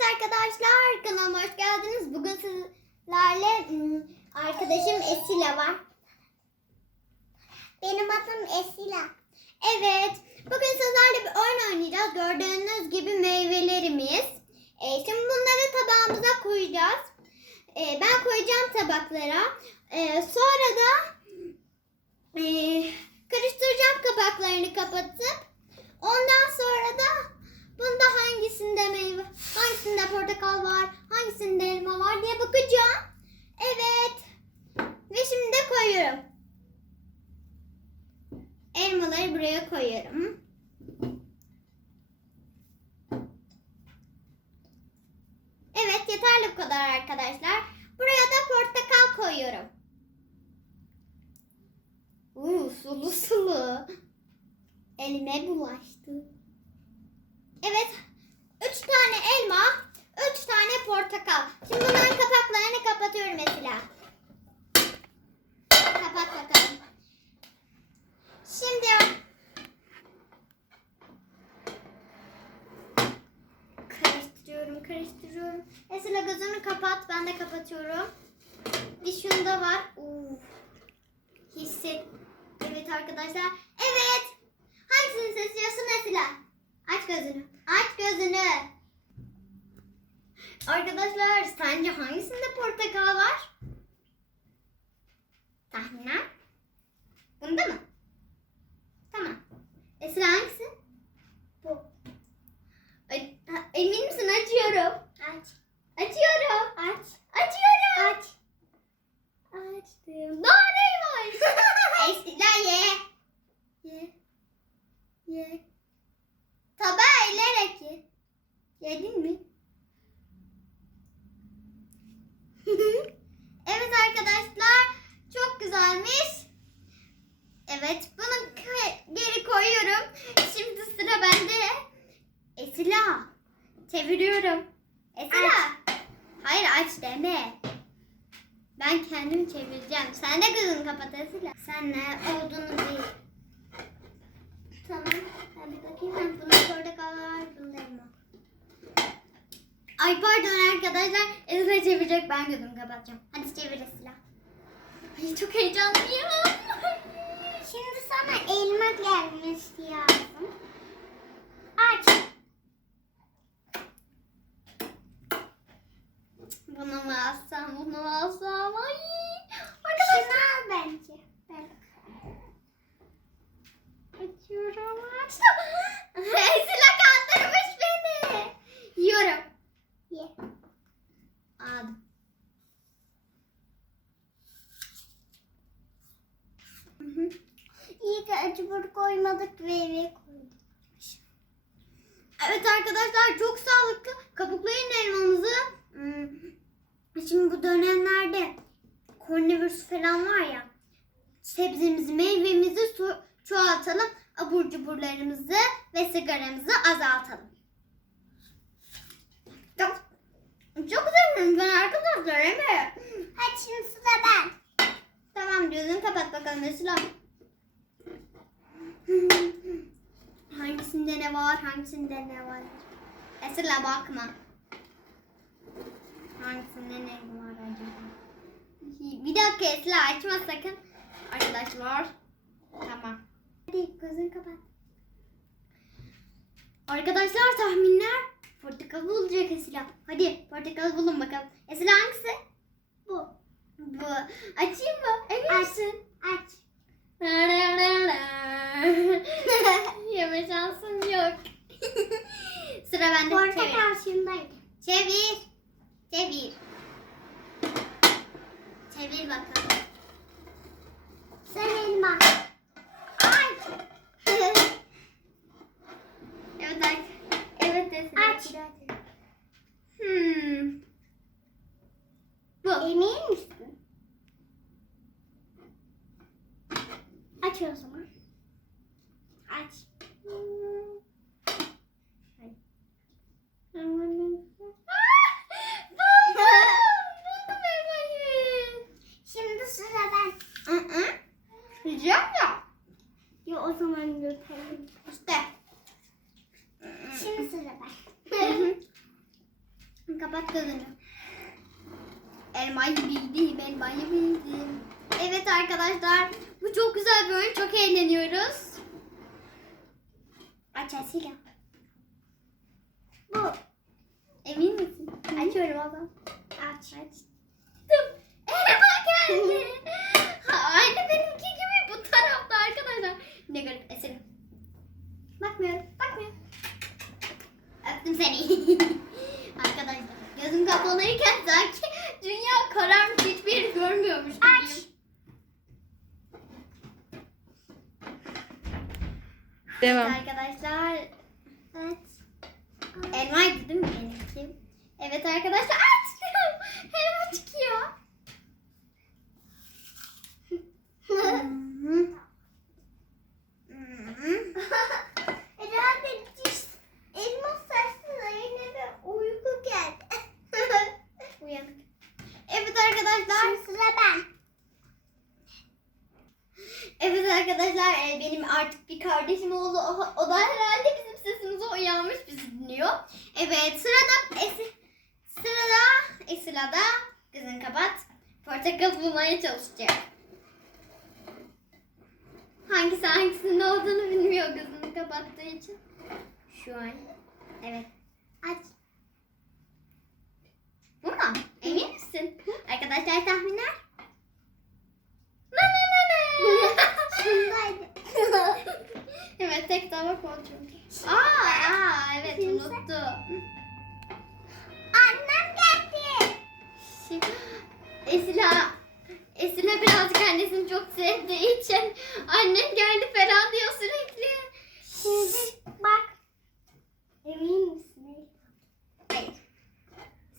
Arkadaşlar kanalıma hoş geldiniz. Bugün sizlerle ım, arkadaşım Esila var. Benim adım Esila. Evet. Bugün sizlerle bir oyun oynayacağız. Gördüğünüz gibi meyvelerimiz. Ee, şimdi bunları tabağımıza koyacağız. Ee, ben koyacağım tabaklara. Ee, sonra da ee, karıştıracağım kapaklarını kapatıp ondan sonra da bunda hangisinde meyve, hangisinde portakal var, hangisinde elma var diye bakacağım. Evet. Ve şimdi de koyuyorum. Elmaları buraya koyuyorum. Evet yeterli bu kadar arkadaşlar. Buraya da portakal koyuyorum. Uuu sulu sulu. Elime bulaştı. Evet. Üç tane elma, üç tane portakal. Şimdi bunların kapaklarını kapatıyorum mesela. Kapat bakalım. Şimdi karıştırıyorum, karıştırıyorum. Mesela gözünü kapat, ben de kapatıyorum. Bir şunda var. Uf. Hisset. Evet arkadaşlar. Evet. Hangisini seçiyorsun Esila? Aç gözünü. Aç gözünü. Arkadaşlar sence hangisinde portakal var? Tahminen? Bunda mı? Tamam. Esra hangisi? Bu. Emin misin? Açıyorum. Aç. Açıyorum. Aç. evet arkadaşlar. Çok güzelmiş. Evet bunu geri koyuyorum. Şimdi sıra bende. Esila. Çeviriyorum. Esila. Hayır aç deme. Ben kendim çevireceğim. Sen de gözünü kapat Esila. Sen ne olduğunu bil. Tamam. Hadi bakayım. Ben bunu portakal var. Bunda. Ay pardon arkadaşlar. Esra çevirecek. Ben gözümü kapatacağım. Hadi çevir Esra. Ay çok heyecanlıyım. Şimdi sana elma gelmesi lazım. Aç. Bunu mu alsam, bunu mu alsam? Ay. Arkadaşlar. Şunu al bence. Ben Açıyorum açtım. Esila Aldım. İyi ki acı koymadık ve eve koyduk. Evet arkadaşlar çok sağlıklı. Kabuklayın elmamızı. Hmm, Şimdi bu dönemlerde koronavirüs falan var ya. Sebzemizi, meyvemizi çoğaltalım. Abur cuburlarımızı ve sigaramızı azaltalım. Çok, çok seviyorum ben arkadaşlar evet. Hadi şimdi sıra ben. Tamam gözünü kapat bakalım Esra. Hangisinde ne var, hangisinde ne var? Esra bakma. Hangisinde ne var acaba? Bir dakika Esra açma sakın. Arkadaşlar. Tamam. Hadi gözünü kapat. Arkadaşlar tahminler portakal bulacak Esra. Hadi portakal bulun bakalım. Esra hangisi? Bu. Bu. Açayım mı? Emin misin? Aç. Yeme şansım yok. Sıra bende. Portakal şundaydı. Çevir. Çevir. Çevir bakalım. Sen elma. Ay. evet aç. Evet Esra. Aç. Hmm. Bu. Emin misin? Aç o zaman. Aç. Şimdi sıra ben. Yiyeceğim ya. Yo o zaman götürelim. İşte. Şimdi sıra ben. Kapat gözünü. Elmayı bildim, elmayı bildim. Evet arkadaşlar, bu çok güzel bir oyun, çok eğleniyoruz. Aç Asila. Bu. Emin misin? Açıyorum zaman. Aç. Açtım. Görmüyormuş Aç. Devam. Arkadaşlar Evet. elmaydı değil mi benimki? Evet arkadaşlar açtım. Elma çıkıyor. Hı hı. Hı hı. Herhalde diş elma saçsız yine de uyku geldi. Uyanık. Evet arkadaşlar. Şimdi sıra ben. Evet arkadaşlar e, benim artık bir kardeşim oldu. O, da herhalde bizim sesimize uyanmış bizi dinliyor. Evet sırada Esi, sırada Esila'da gözünü kapat. Portakal bulmaya çalışacak. Hangisi hangisinin olduğunu bilmiyor gözünü kapattığı için. Şu an. Evet. Aç. Burada mı? Emin misin? Arkadaşlar tahminler? O çünkü. Aa, aa evet Kimse? unuttu. Annem geldi. Esila Esila birazcık annesini çok sevdiği için annem geldi falan diyor sürekli. Şimdi bak. Emin misin? Hayır.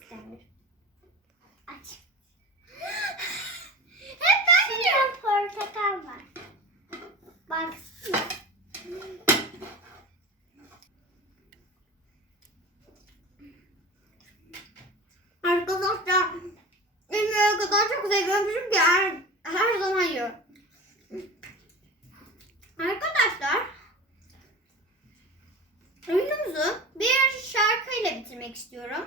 İstemiyorum. Aç. Hep ben biliyorum. Şurada portakal var. Bak. Arkadaşlar bilmiyorum o kadar çok seviyormuşum ki her, her zaman yiyorum. Arkadaşlar oyunumuzu bir bitirmek istiyorum.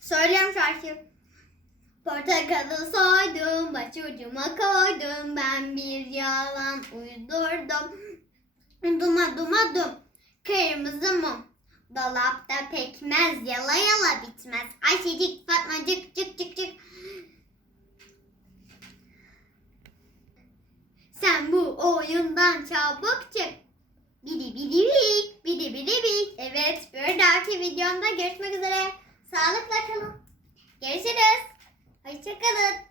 Söylüyorum şarkıyı. Portakalı soydum, başucuma koydum, ben bir yalan uydurdum. Duma duma dum, kırmızı mum. Dolapta pekmez, yala yala bitmez. Ayşecik, Fatmacık, cık cık cık. Sen bu oyundan çabuk çık. Bidi bidi bik, bidi bidi bik. Evet, bir dahaki videomda görüşmek üzere. Sağlıkla kalın. Görüşürüz. Hoşçakalın.